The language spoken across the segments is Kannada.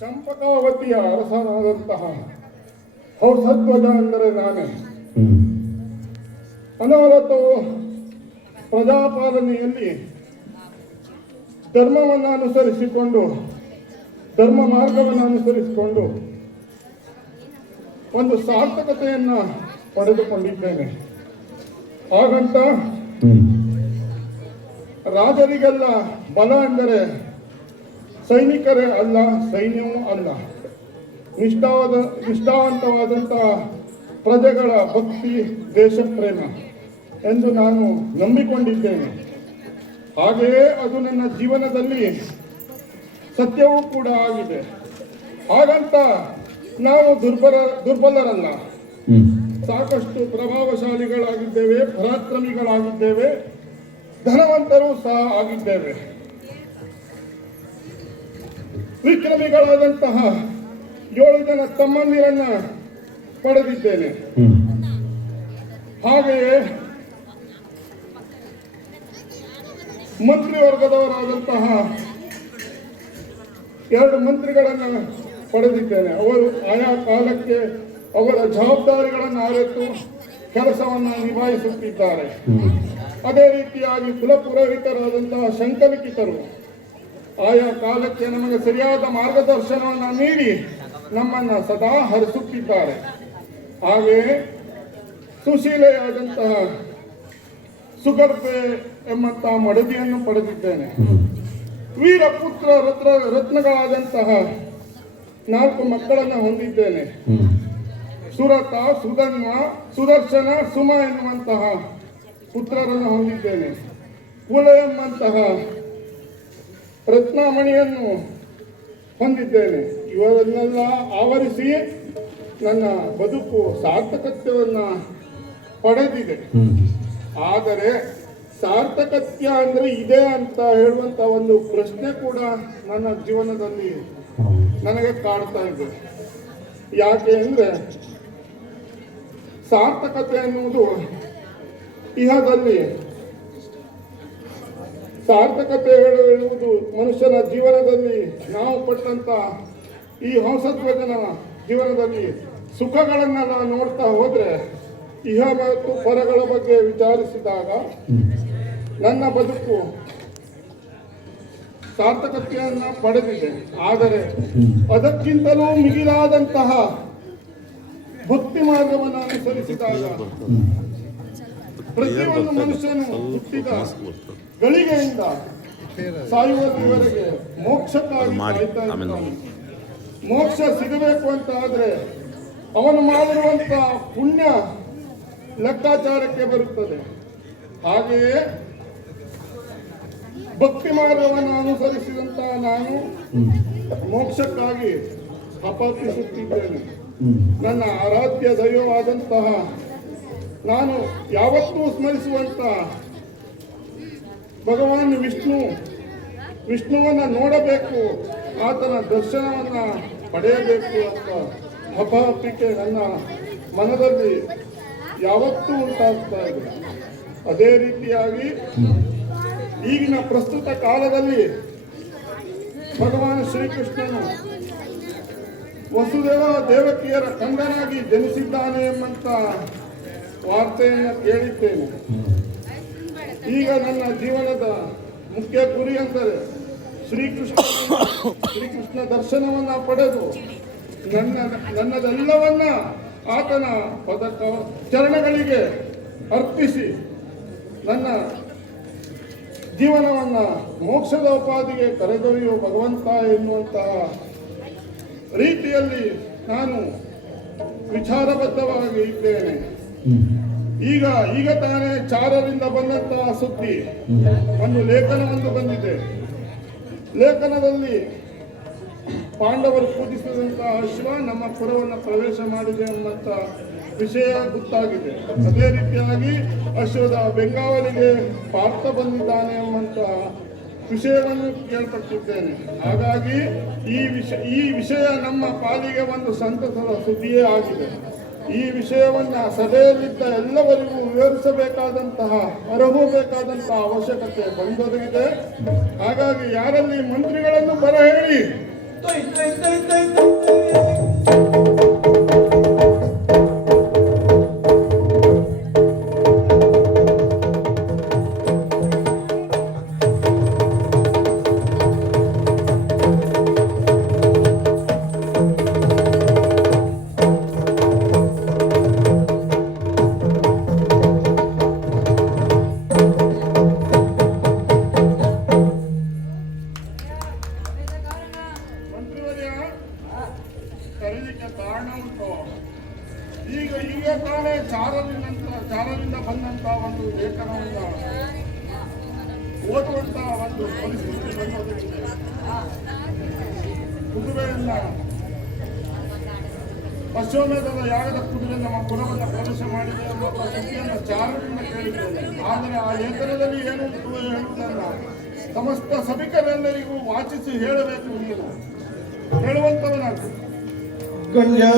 ಚಂಪಕಾವತಿಯ ಅರಸನಾದಂತಹ ಹೌಸಧ್ವಜ ಅಂದರೆ ನಾನೇ. ಅನಾವತ್ತವು ಪ್ರಜಾಪಾಲನೆಯಲ್ಲಿ ಧರ್ಮ ಮಾರ್ಗವನ್ನು ಅನುಸರಿಸಿಕೊಂಡು ಒಂದು ಸಾರ್ಥಕತೆಯನ್ನು ಪಡೆದುಕೊಂಡಿದ್ದೇನೆ. ಹಾಗಂತ ರಾಜರಿಗೆಲ್ಲ ಬಲ ಎಂದರೆ ಸೈನಿಕರೇ ಅಲ್ಲ, ಸೈನ್ಯವೂ ಅಲ್ಲ, ನಿಷ್ಠಾವಂತವಾದಂತಹ ಪ್ರಜೆಗಳ ಭಕ್ತಿ, ದೇಶಪ್ರೇಮ ಎಂದು ನಾನು ನಂಬಿಕೊಂಡಿದ್ದೇನೆ. ಹಾಗೆಯೇ ಅದು ನನ್ನ ಜೀವನದಲ್ಲಿ ಸತ್ಯವೂ ಕೂಡ ಆಗಿದೆ. ಹಾಗಂತ ನಾವು ದುರ್ಬಲರಲ್ಲ, ಸಾಕಷ್ಟು ಪ್ರಭಾವಶಾಲಿಗಳಾಗಿದ್ದೇವೆ, ಪರಾಕ್ರಮಿಗಳಾಗಿದ್ದೇವೆ, ಧನವಂತರೂ ಸಹ ಆಗಿದ್ದೇವೆ. ವಿಕ್ರಮಿಗಳಾದಂತಹ 7 ಜನ ತಮ್ಮಂದಿರನ್ನ ಪಡೆದಿದ್ದೇನೆ. ಹಾಗೆಯೇ ಮಂತ್ರಿವರ್ಗದವರಾದಂತಹ 2 ಮಂತ್ರಿಗಳನ್ನು ಪಡೆದಿದ್ದೇನೆ. ಅವರು ಆಯಾ ಕಾಲಕ್ಕೆ ಅವರ ಜವಾಬ್ದಾರಿಗಳನ್ನು ಅರಿತು ಕೆಲಸವನ್ನು ನಿಭಾಯಿಸುತ್ತಿದ್ದಾರೆ. ಅದೇ ರೀತಿಯಾಗಿ ಕುಲಪುರೋಹಿತರಾದಂತಹ ಶಂಕಲಿಕಿತರು ಆಯಾ ಕಾಲಕ್ಕೆ ನಮಗೆ ಸರಿಯಾದ ಮಾರ್ಗದರ್ಶನವನ್ನು ನೀಡಿ ನಮ್ಮನ್ನು ಸದಾ ಹರಿಸುತ್ತಿದ್ದಾರೆ. ಹಾಗೆಯೇ ಸುಶೀಲೆಯಾದಂತಹ ಸುಗರ್ಭೆ ಎಂಬಂತಹ ಮಡದಿಯನ್ನು ಪಡೆದಿದ್ದೇನೆ. ವೀರಪುತ್ರ ರತ್ನಗಳಾದಂತಹ 4 ಮಕ್ಕಳನ್ನು ಹೊಂದಿದ್ದೇನೆ. ಸುರತ, ಸುಧನ್ವ, ಸುದರ್ಶನ, ಸುಮ ಎನ್ನುವಂತಹ ಪುತ್ರರನ್ನು ಹೊಂದಿದ್ದೇನೆ. ಕುಲ ಎಂಬಂತಹ ರತ್ನಮಣಿಯನ್ನು ಹೊಂದಿದ್ದೇನೆ. ಇವರನ್ನೆಲ್ಲ ಆವರಿಸಿ ನನ್ನ ಬದುಕು ಸಾರ್ಥಕತ್ಯವನ್ನು ಪಡೆದಿದೆ. ಆದರೆ ಸಾರ್ಥಕತ್ಯ ಅಂದ್ರೆ ಇದೆ ಅಂತ ಹೇಳುವಂತ ಒಂದು ಪ್ರಶ್ನೆ ಕೂಡ ನನ್ನ ಜೀವನದಲ್ಲಿ ನನಗೆ ಕಾಡ್ತಾ ಇದೆ. ಯಾಕೆ ಅಂದ್ರೆ ಸಾರ್ಥಕತೆ ಎನ್ನುವುದು ಇಹದಲ್ಲಿ ಸಾರ್ಥಕತೆ ಹೇಳುವುದು ಮನುಷ್ಯನ ಜೀವನದಲ್ಲಿ ನಾವು ಪಟ್ಟಂತ ಈ ಹಂಸಧ್ವಜನ ಜೀವನದಲ್ಲಿ ಸುಖಗಳನ್ನೆಲ್ಲ ನೋಡ್ತಾ ಹೋದ್ರೆ ಇಹ ಮತ್ತು ಪರಗಳ ಬಗ್ಗೆ ವಿಚಾರಿಸಿದಾಗ ನನ್ನ ಬದುಕು ಸಾರ್ಥಕತೆಯನ್ನ ಪಡೆದಿದೆ. ಆದರೆ ಅದಕ್ಕಿಂತಲೂ ಮಿಗಿಲಾದಂತಹ ಭಕ್ತಿ ಮಾರ್ಗವನ್ನು ಅನುಸರಿಸಿದಾಗ ಪ್ರತಿಯೊಂದು ಮನುಷ್ಯನು ಹುಟ್ಟಿದ ಗಳಿಗೆಯಿಂದ ಸಾಯುವವರೆಗೆ ಮೋಕ್ಷಕ್ಕಾಗಿ ಕಾಯ್ತಾ ಇದ್ದಾನೆ. ಮೋಕ್ಷ ಸಿಗಬೇಕು ಅಂತ ಆದ್ರೆ ಅವನು ಮಾಡಿರುವಂತ ಪುಣ್ಯ ಲೆಕ್ಕಾಚಾರಕ್ಕೆ ಬರುತ್ತದೆ. ಹಾಗೆಯೇ ಭಕ್ತಿ ಮಾರ್ಗವನ್ನು ಅನುಸರಿಸಿದಂತಹ ನಾನು ಮೋಕ್ಷಕ್ಕಾಗಿ ತಪಸ್ಸುತ್ತಿದ್ದೇನೆ. ನನ್ನ ಆರಾಧ್ಯ ದೈವವಾದಂತಹ ನಾನು ಯಾವತ್ತೂ ಸ್ಮರಿಸುವಂತ ಭಗವಾನ್ ವಿಷ್ಣುವನ್ನ ನೋಡಬೇಕು, ಆತನ ದರ್ಶನವನ್ನ ಪಡೆಯಬೇಕು ಅಂತ ಹಪಾಪಿಕೆ ನನ್ನ ಮನದಲ್ಲಿ ಯಾವತ್ತೂ ಉಂಟಾಗ್ತಾ ಇದೆ. ಅದೇ ರೀತಿಯಾಗಿ ಈಗಿನ ಪ್ರಸ್ತುತ ಕಾಲದಲ್ಲಿ ಭಗವಾನ್ ಶ್ರೀಕೃಷ್ಣನು ವಸುದೇವ ದೇವಕಿಯರ ಕಂದನಾಗಿ ಜನಿಸಿದ್ದಾನೆ ಎಂಬಂತ ವಾರ್ತೆಯನ್ನು ಕೇಳಿದ್ದೇನೆ. ಈಗ ನನ್ನ ಜೀವನದ ಮುಖ್ಯ ಗುರಿ ಅಂದರೆ ಶ್ರೀಕೃಷ್ಣ ದರ್ಶನವನ್ನ ಪಡೆದು ನನ್ನದೆಲ್ಲವನ್ನ ಆತನ ಚರಣಗಳಿಗೆ ಅರ್ಪಿಸಿ ನನ್ನ ಜೀವನವನ್ನ ಮೋಕ್ಷದ ಉಪಾಧಿಗೆ ಕರೆದೊಯ್ಯುವ ಭಗವಂತ ಎನ್ನುವಂತಹ ರೀತಿಯಲ್ಲಿ ನಾನು ವಿಚಾರಬದ್ಧವಾಗಿ ಇದ್ದೇನೆ. ಈಗ ತಾನೇ ಚಾರರಿಂದ ಬಂದಂತಹ ಸುದ್ದಿ ಒಂದು ಲೇಖನವೊಂದು ಬಂದಿದೆ. ಲೇಖನದಲ್ಲಿ ಪಾಂಡವರು ಪೂಜಿಸಿದಂತಹ ಅಶ್ವ ನಮ್ಮ ಪುರವನ್ನು ಪ್ರವೇಶ ಮಾಡಿದೆ ಎಂಬಂತ ವಿಷಯ ಗೊತ್ತಾಗಿದೆ. ಅದೇ ರೀತಿಯಾಗಿ ಅಶ್ವದ ಬೆಂಗಾವಲಿಗೆ ಪಾರ್ಥ ಬಂದಿದ್ದಾನೆ ಎಂಬಂತ ವಿಷಯವನ್ನು ಕೇಳ್ಪಟ್ಟಿದ್ದೇನೆ. ಹಾಗಾಗಿ ಈ ವಿಷಯ ನಮ್ಮ ಪಾಲಿಗೆ ಒಂದು ಸಂತಸದ ಸುದ್ದಿಯೇ ಆಗಿದೆ. ಈ ವಿಷಯವನ್ನ ಸಭೆಯಲ್ಲಿದ್ದ ಎಲ್ಲವರಿಗೂ ವಿವರಿಸಬೇಕಾದಂತಹ ಹೊರಹೋಗಬೇಕಾದಂತಹ ಅವಶ್ಯಕತೆ ಬಂದೊದಗಿದೆ. ಹಾಗಾಗಿ ಯಾರಲ್ಲಿ ಮಂತ್ರಿಗಳನ್ನು ಬರಹೇಳಿ ಕರೀಲಿಕ್ಕೆ ಕಾರಣ ಉಂಟು. ಈಗ ತಾನೇ ಚಾರದಿಂದ ಬಂದಂತ ಒಂದು ಲೇಖನವನ್ನು ಓದುವಂತ ಒಂದು ಪರಿಸ್ಥಿತಿ ಬಂದೊದಗಿದೆ. ಕುದುರೆಯನ್ನ ಅಶ್ವಮೇಧದ ಯಾಗದ ಕುದುರೆ ನಮ್ಮ ಪುರವನ್ನು ಪ್ರವೇಶ ಮಾಡಿದೆ ಎಂಬ ಸುದ್ದಿಯನ್ನು ಚಾರದಿಂದ ಕೇಳಿದ್ದೇನೆ. ಆದರೆ ಆ ಲೇಖನದಲ್ಲಿ ಏನು ಹೇಳುವುದಲ್ಲ, ಸಮಸ್ತ ಸಭಿಕರೆಲ್ಲರಿಗೂ ವಾಚಿಸಿ ಹೇಳಬೇಕು. ನೀನು ಹೇಳುವಂತವನಾಗ ಕನ್ಯಾ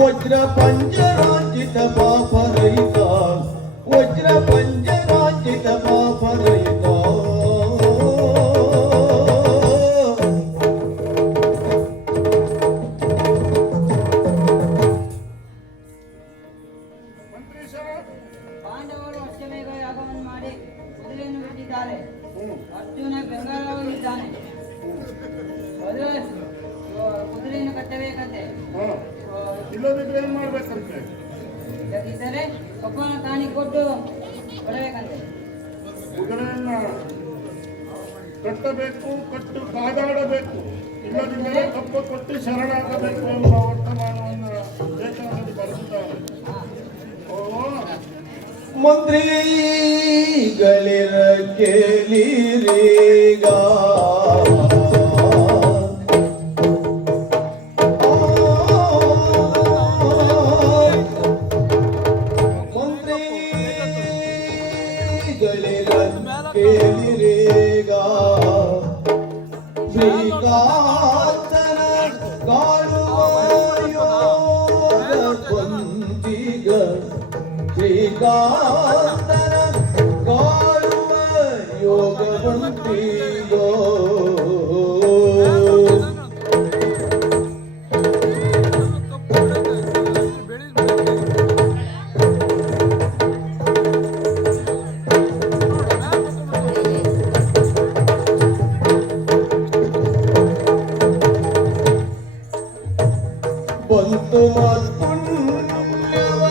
ವಜ್ರ ಪಂಜರಾಂಚಿತ ಪಾಪರಹಿತ ವಜ್ರ ಪಂಜರಾಂಚಿತ ಪಾಪರಹಿತ ಪಾಂಡವರು ಅಷ್ಟಮೇಘ ಯಾಗವನ್ನು ಮಾಡಿ ಕುದುರೆಯನ್ನು ಬಿಟ್ಟಿದ್ದಾರೆ. ಅರ್ಜುನ ಬೆಂಗಾಲವಾಗಿದ್ದಾನೆ. ಕುದುರೆಯನ್ನು ಕಟ್ಟಬೇಕಂತೆ. ಇಲ್ಲದಿದ್ರೆ ಏನ್ ಮಾಡ್ಬೇಕಂತೆ? ಇಲ್ಲದಿದ್ದರೆ ಕಪ್ಪನ ಕಾಣಿ ಕೊಟ್ಟು ಕೊಡಬೇಕಂತೆ. ಕುದುರೆಯನ್ನ ಕಟ್ಟಬೇಕು, ಕಟ್ಟು ಕಾದಾಡಬೇಕು, ಇಲ್ಲದಿದ್ದರೆ ಕಪ್ಪ ಕೊಟ್ಟು ಶರಣಾಗಬೇಕು ಎಂಬ ವರ್ತಮಾನವನ್ನು ಲೇಖನದಲ್ಲಿ ಬರೆದಿದ್ದಾರೆ. ಓ ಮಂತ್ರಿಗಳಿರ ಕೇಳಿರೀಗ ಮಂತ್ರಿಗಳಿರ ಕೇಳಿರೀಗ ಶ್ರೀಕಾಂತನ ಕಾಣುವ ಯೋಗ ಕೊಂಚಿಗ ಶ್ರೀಕಾಂತನ ಕಾಣುವ ಯೋಗ ಕೊಂಚಿಗೋ ಬಂತು ಮತ್ಪುಣ್ಯವ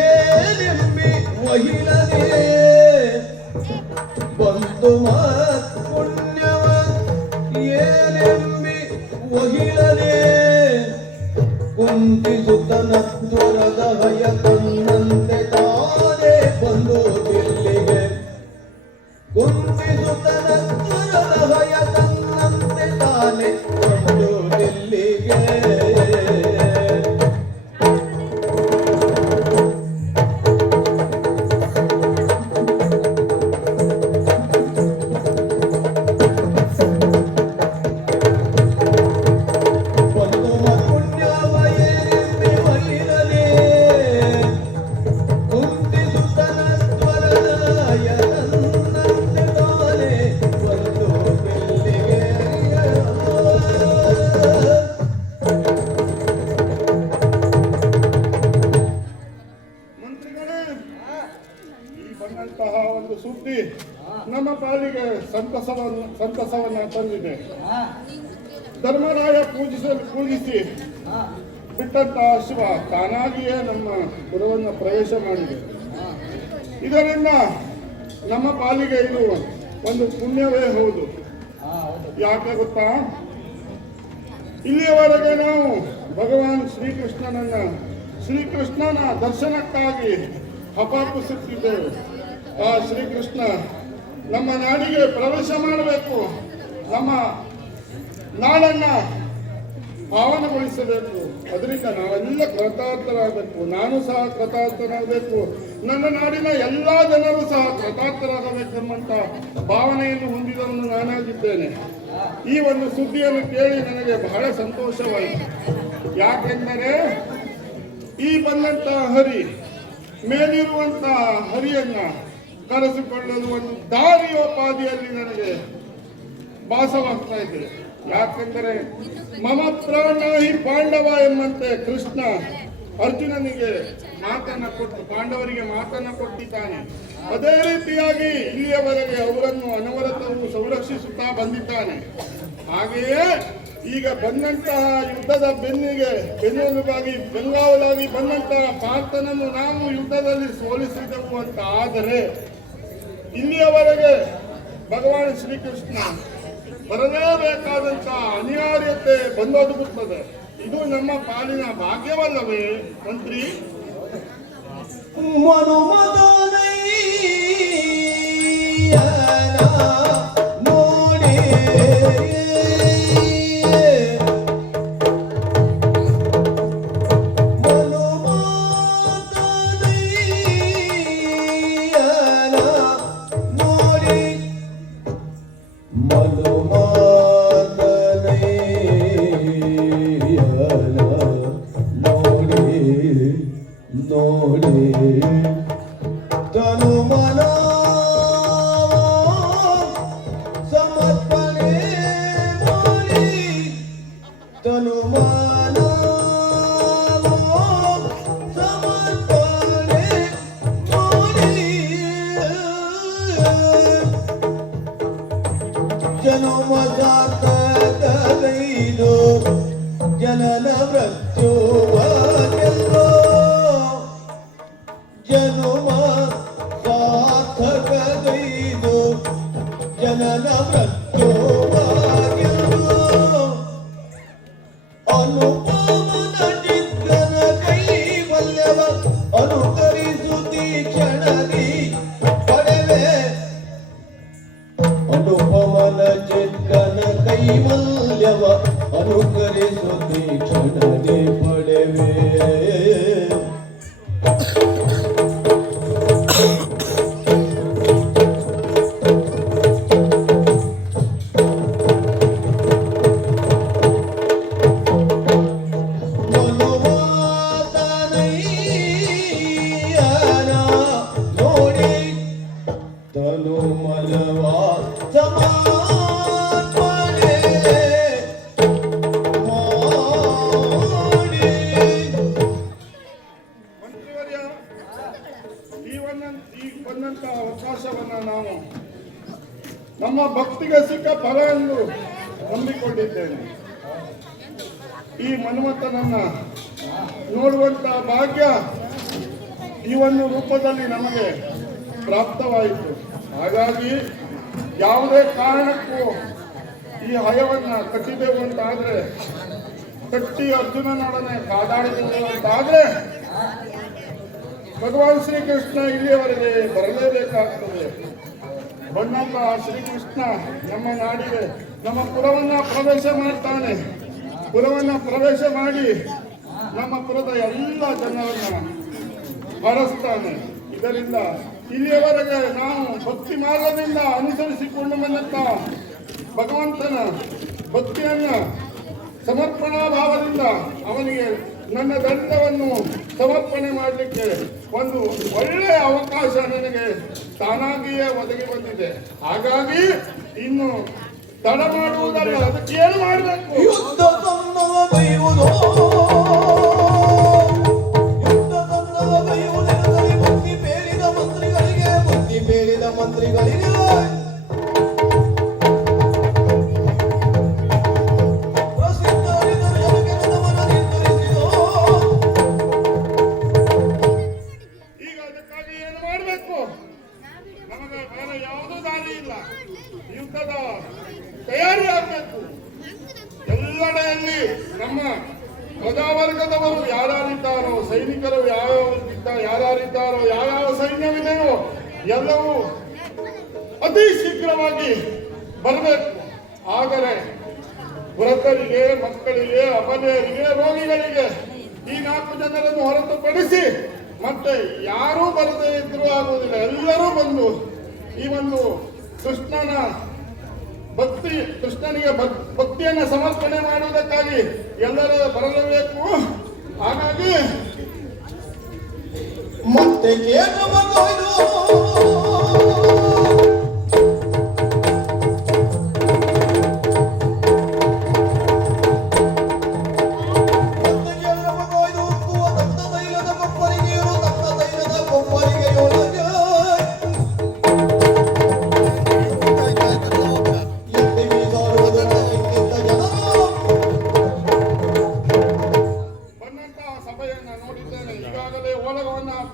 ಏನೆಂಬಿ ಮಹಿಳನೇ ಬಂತು ಮತ್ಪುಣ್ಯವ ಏನೆಂಬಿ ಮಹಿಳನೇ ಕುಂತಿಸುತ್ತನ ಜ್ವರದ ಹಯ ತನ್ನಂತೆ ತಾನೇ ಬಂದು ದಿಲ್ಲಿಗೆ ಕುಂತಿಸುತ್ತನ ಜ್ವರದ ಹಯ ತನ್ನಂತೆ ತಾನೇ ಬಂದು ದಿಲ್ಲಿಗೆ ಮಂತ್ರಿಗಳೇ, ಈ ಬಂದಂತಹ ಒಂದು ಸುದ್ದಿ ನಮ್ಮ ಪಾಲಿಗೆ ಸಂತಸವನ್ನ ತಂದಿದೆ. ಧರ್ಮರಾಯ ಪೂಜಿಸಿ ಬಿಟ್ಟಂತಹ ಶಿವ ತಾನಾಗಿಯೇ ನಮ್ಮ ಪುರವನ್ನು ಪ್ರವೇಶ ಮಾಡಿದೆ. ಇದರಿಂದ ನಮ್ಮ ಪಾಲಿಗೆ ಇದು ಒಂದು ಪುಣ್ಯವೇ ಹೌದು. ಯಾಕೆ ಗೊತ್ತಾ, ಇಲ್ಲಿಯವರೆಗೆ ನಾವು ಭಗವಾನ್ ಶ್ರೀಕೃಷ್ಣನ ದರ್ಶನಕ್ಕಾಗಿ ಹಪಾಪಿಸುತ್ತಿದ್ದೆವು. ಆ ಶ್ರೀಕೃಷ್ಣ ನಮ್ಮ ನಾಡಿಗೆ ಪ್ರವೇಶ ಮಾಡಬೇಕು, ನಮ್ಮ ನಾಡನ್ನ ಪಾವನಗೊಳಿಸಬೇಕು. ಅದರಿಂದ ನಾವೆಲ್ಲ ಕೃತಾರ್ಥರಾಗಬೇಕು. ನಾನು ಸಹ ಕೃತಾರ್ಥನಾಗಬೇಕು, ನನ್ನ ನಾಡಿನ ಎಲ್ಲ ಜನರು ಸಹ ಕೃತಾರ್ಥರಾಗಬೇಕೆಂಬಂತ ಭಾವನೆಯನ್ನು ಹೊಂದಿದವನು ನಾನಾಗಿದ್ದೇನೆ. ಈ ಒಂದು ಸುದ್ದಿಯನ್ನು ಕೇಳಿ ನನಗೆ ಬಹಳ ಸಂತೋಷವಾಯಿತು. ಯಾಕೆಂದರೆ ಈ ಬಂದಂತಹ ಹರಿ ಮೇಲಿರುವಂತಹ ಹರಿಯನ್ನ ಕರೆಸಿಕೊಳ್ಳಲು ಒಂದು ದಾರಿಯೋಪಾದಿಯಲ್ಲಿ ನನಗೆ ಭಾಸವಾಗ್ತಾ ಇದೆ. ಯಾಕೆಂದರೆ ಮಮ ಪ್ರಾಣ ಹಿ ಪಾಂಡವ ಎಂಬಂತೆ ಕೃಷ್ಣ ಅರ್ಜುನನಿಗೆ ಮಾತನ್ನ ಕೊಟ್ಟು ಪಾಂಡವರಿಗೆ ಮಾತನ್ನ ಕೊಟ್ಟಿದ್ದಾನೆ. ಅದೇ ರೀತಿಯಾಗಿ ಇಲ್ಲಿಯವರೆಗೆ ಅವರನ್ನು ಅನವರತವು ಸಂರಕ್ಷಿಸುತ್ತಾ ಬಂದಿದ್ದಾನೆ. ಹಾಗೆಯೇ ಈಗ ಬಂದಂತಹ ಯುದ್ಧದ ಬೆನ್ನೆಲುಬಾಗಿ ಬೆಂಗಾವಲಾಗಿ ಬಂದಂತಹ ಪಾರ್ಥನನ್ನು ನಾವು ಯುದ್ಧದಲ್ಲಿ ಸೋಲಿಸಿದೆವು ಅಂತ ಆದರೆ ಇಲ್ಲಿಯವರೆಗೆ ಭಗವಾನ್ ಶ್ರೀಕೃಷ್ಣ ಬರಲೇಬೇಕಾದಂತಹ ಅನಿವಾರ್ಯತೆ ಬಂದೊದಗುತ್ತದೆ. ಇದು ನಮ್ಮ ಪಾಲಿನ ಭಾಗ್ಯವಲ್ಲವೇ ಮಂತ್ರಿ? ನೋಡಿ ತನು ಮನ ಸಮರ್ಪಣೆ ಮಾಡಿ ತನು ಮನ ಸಮರ್ಪಣೆ ಮಾಡಿ ಜನುಮ ಸಾರ್ಥಕಗೈದು ಜನನ ಮೃತ್ಯುವ ಗೆಲ್ಲೋ ಜನುಮ ಸಾರ್ಥಕಗೈದು ಜನನ ಮೃತ್ಯುವಾಗಿರು ಅನುಪಮನ ಚಿಕ್ಕನ ಕೈವಲ್ಯವ ಅನುಕರಿಸುತ್ತೀ ಕ್ಷಣದಿ ಪಡೆವೆ ಅನುಪಮನ ಚಿಕ್ಕನ ಕೈವಲ್ಯವ ಅನುಕರಿಸುತ್ತೀ ಕ್ಷಣದಿ ಪಡೆವೆ ತನು ಮಲವ ಸಮರ್ಪಣೆ ಮಾಡಿ. ಮಂತ್ರಿವರ್ಯ, ಈ ಬಂದಂತ ಅವಕಾಶವನ್ನ ನಾವು ನಮ್ಮ ಭಕ್ತಿಗೆ ಸಿಕ್ಕ ಫಲ ಎಂದು ನಂಬಿಕೊಂಡಿದ್ದೇನೆ. ಈ ಮನ್ಮಥನನ್ನ ನೋಡುವಂತ ಭಾಗ್ಯ ಈ ಒಂದು ರೂಪದಲ್ಲಿ ನಮಗೆ ಪ್ರಾಪ್ತವಾಯಿತು. ಹಾಗಾಗಿ ಯಾವುದೇ ಕಾರಣಕ್ಕೂ ಈ ಹಯವನ್ನ ಕಟ್ಟಿದೆವು ಅಂತಾದ್ರೆ, ಕಟ್ಟಿ ಅರ್ಜುನನೊಡನೆ ಕಾದಾಡಿದೆವು ಅಂತಾದ್ರೆ ಭಗವಾನ್ ಶ್ರೀಕೃಷ್ಣ ಇಲ್ಲಿಯವರೆಗೆ ಬರಲೇಬೇಕಾಗ್ತದೆ. ಬಂದಂತ ಶ್ರೀಕೃಷ್ಣ ನಮ್ಮ ನಾಡಿಗೆ, ನಮ್ಮ ಪುರವನ್ನ ಪ್ರವೇಶ ಮಾಡ್ತಾನೆ. ಪುರವನ್ನ ಪ್ರವೇಶ ಮಾಡಿ ನಮ್ಮ ಪುರದ ಎಲ್ಲ ಜನರನ್ನ ಹರಸ್ತಾನೆ. ಇದರಿಂದ ಇಲ್ಲಿಯವರೆಗೆ ನಾವು ಭಕ್ತಿ ಮಾರ್ಗದಿಂದ ಅನುಸರಿಸಿಕೊಂಡು ಬಂದಂತ ಭಗವಂತನ ಭಕ್ತಿಯನ್ನ ಸಮರ್ಪಣಾ ಭಾವದಿಂದ ಅವನಿಗೆ ನನ್ನ ದಂಡವನ್ನು ಸಮರ್ಪಣೆ ಮಾಡಲಿಕ್ಕೆ ಒಂದು ಒಳ್ಳೆಯ ಅವಕಾಶ ನನಗೆ ತಾನಾಗಿಯೇ ಒದಗಿ ಬಂದಿದೆ. ಹಾಗಾಗಿ ಇನ್ನು ತಡ ಮಾಡುವುದಲ್ಲ, ಅದಕ್ಕೆ ಏನು ಮಾಡಬೇಕು? ಯುದ್ಧ ತನ್ನವ ಬೈಯುವುದೋ ಬುದ್ಧಿ ಬೇರಿದ ಮಂತ್ರಿಗಳಿಗೆ ಪ್ರಸಿದ್ಧ ಈಗ ಅದಕ್ಕಾಗಿ ಏನು ಮಾಡಬೇಕು? ನಮಗೆ ಬೇರೆ ಯಾವುದೂ ದಾರಿ ಇಲ್ಲ. ಯುದ್ಧದ ತಯಾರಿ ಆಗಬೇಕು. ಎಲ್ಲೆಡೆಯಲ್ಲಿ ನಮ್ಮ ಪ್ರಜಾವರ್ಗದವರು ಯಾರ್ಯಾರಿದ್ದಾರೋ, ಸೈನಿಕರು ಯಾರ್ಯಾರಿದ್ದಾರೋ, ಯಾವ್ಯಾವ ಸೈನ್ಯವಿದೆಯೋ ಎಲ್ಲವೂ ಅತಿ ಶೀಘ್ರವಾಗಿ ಬರಬೇಕು. ಆದರೆ ವೃದ್ಧರಿಗೆ, ಮಕ್ಕಳಿಗೆ, ಅಬಲೆಯರಿಗೆ, ರೋಗಿಗಳಿಗೆ ಈ 4 ಜನರನ್ನು ಹೊರತುಪಡಿಸಿ ಮತ್ತೆ ಯಾರೂ ಬರದೇ ಇದ್ರೂ ಆಗುವುದಿಲ್ಲ. ಎಲ್ಲರೂ ಬಂದು ಈ ಒಂದು ಕೃಷ್ಣನಿಗೆ ಭಕ್ತಿಯನ್ನ ಸಮರ್ಪಣೆ ಮಾಡುವುದಕ್ಕಾಗಿ ಎಲ್ಲರೂ ಬರಲೇಬೇಕು. ಹಾಗಾಗಿ ಮತ್ತೆ ಕೇಳುವುದು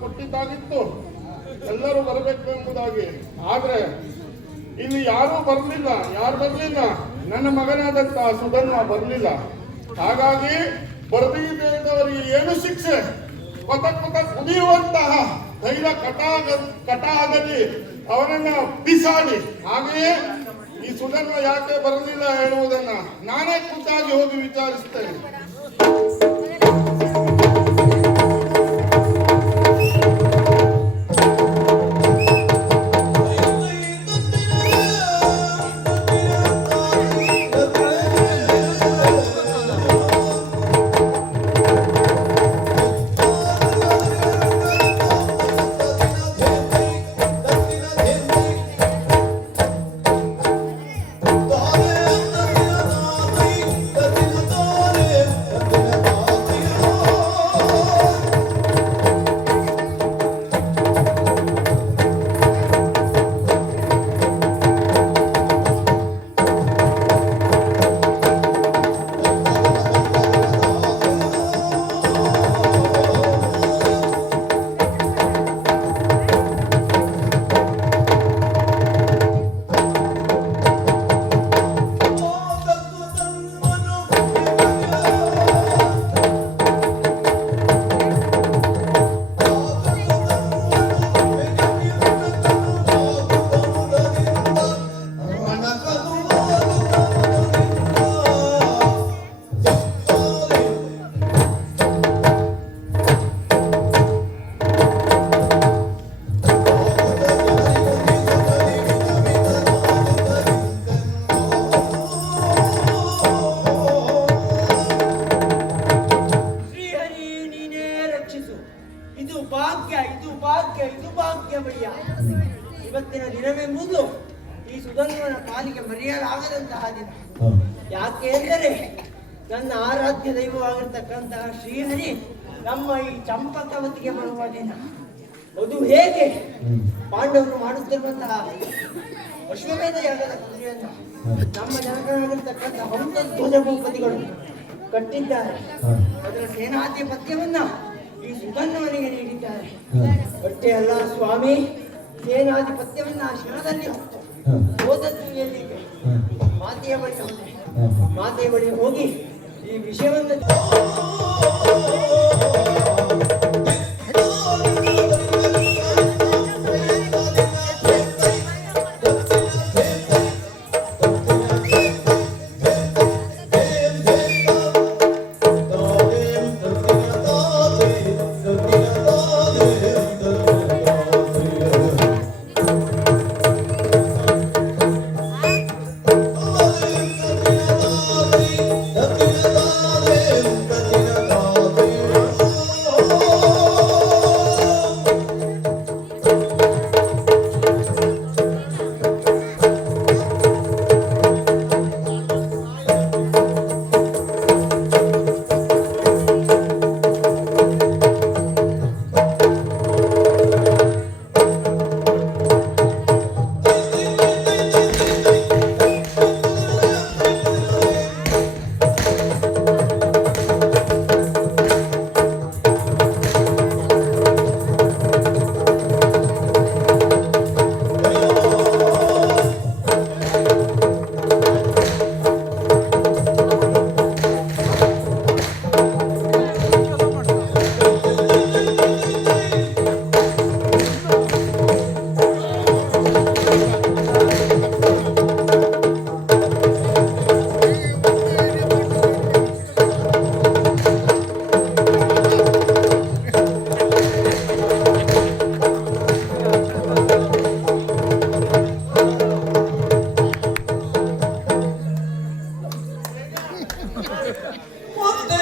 ಕೊಟ್ಟಿದ್ದಾಗಿತ್ತು ಎಲ್ಲರೂ ಬರಬೇಕು ಎಂಬುದಾಗಿ. ಆದ್ರೆ ಇಲ್ಲಿ ಯಾರು ಬರಲಿಲ್ಲ. ನನ್ನ ಮಗನಾದಂತ ಸುಧನ್ವ ಬರಲಿಲ್ಲ. ಹಾಗಾಗಿ ಬರದಿದ್ದವರಿಗೆ ಏನು ಶಿಕ್ಷೆ? ಕೊತ ಕುದಿಯುವಂತಹ ತೈಲ ಕಟಾಗಲಿ ಅವನನ್ನ ಬಿಸಾಡಿ. ಹಾಗೆಯೇ ಈ ಸುಧನ್ವ ಯಾಕೆ ಬರಲಿಲ್ಲ ಹೇಳುವುದನ್ನ ನಾನೇ ಖುದ್ದಾಗಿ ಹೋಗಿ ವಿಚಾರಿಸ್ತೇನೆ. ತಾರೆ ಈ ಸುಗಂಧವನ ಪಾಲಿಗೆ ಮರೆಯಲಾಗದಂತಹ ದಿನ. ಯಾಕೆ ಎಂದರೆ ನನ್ನ ಆರಾಧ್ಯ ದೈವವಾಗಿರ್ತಕ್ಕಂತಹ ಶ್ರೀಹರಿ ನಮ್ಮ ಈ ಚಂಪಕವತಿಗೆ ಬರುವ ದಿನ. ಅದು ಹೇಗೆ ಪಾಂಡವರು ಮಾಡುತ್ತಿರುವಂತಹ ಅಶ್ವಮೇಧ ಯಾಗದ ಕುದುರೆಯನ್ನು ನಮ್ಮ ಜನಕರಾಗಿರ್ತಕ್ಕಂಥ ಹಂಸಧ್ವಜ ಭೂಪತಿಗಳು ಕಟ್ಟಿದ್ದಾರೆ. ಅದರ ಸೇನಾಧಿಪತ್ಯವನ್ನ ಈ ಸುಗಂಧವನಿಗೆ ನೀಡಿದ್ದಾರೆ. ಅಷ್ಟೇ ಅಲ್ಲ ಸ್ವಾಮಿ, ಸೇನಾಧಿಪತ್ಯವನ್ನ ಆ ಕ್ಷಣದಲ್ಲಿ ಹೊತ್ತು ಹೋದದ್ದು ಎಲ್ಲಿಗೆ? ಮಾತೆಯ ಬಳಿ ಹೋದೆ. ಮಾತೆಯ ಬಳಿ ಹೋಗಿ ಈ ವಿಷಯವನ್ನು ಒಂದೇ